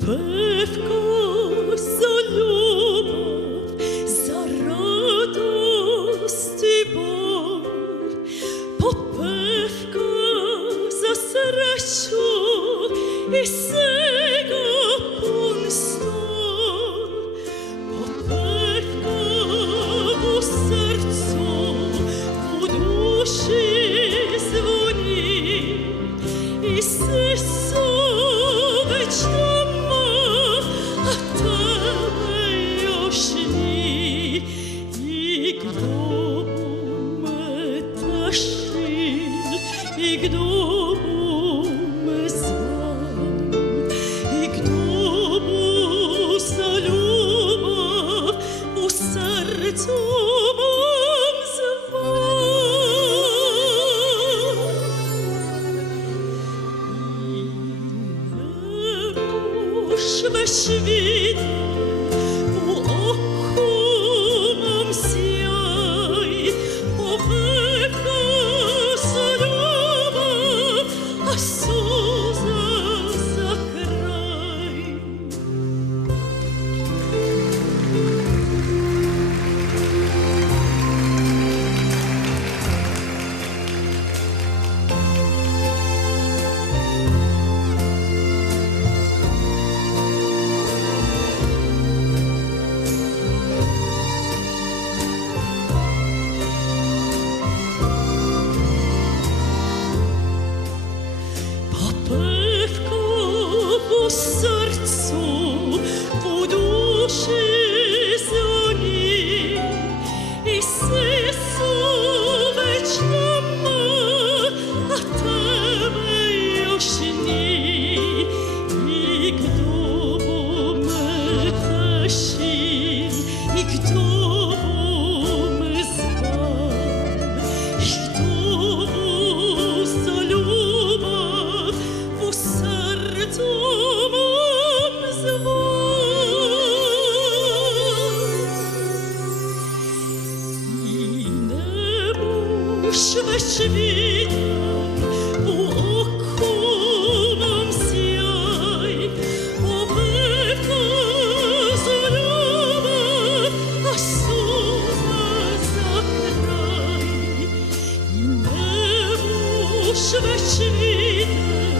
Певко за любов, за радость і боль, попевка за срачу і сега помсту, попевка у серцю, у душі дзвоні, і серцю вечно. Світ у оку нам сяй, попевка за любов, а суза за край. У серцю, у душі зоні, і серцю вечно ма, а тебе йошні, і хто ми тащим, і хто ми звам, що за любов у серцю. Світом у оку нам сяй, попевка за любов, а суза за край. І небо світом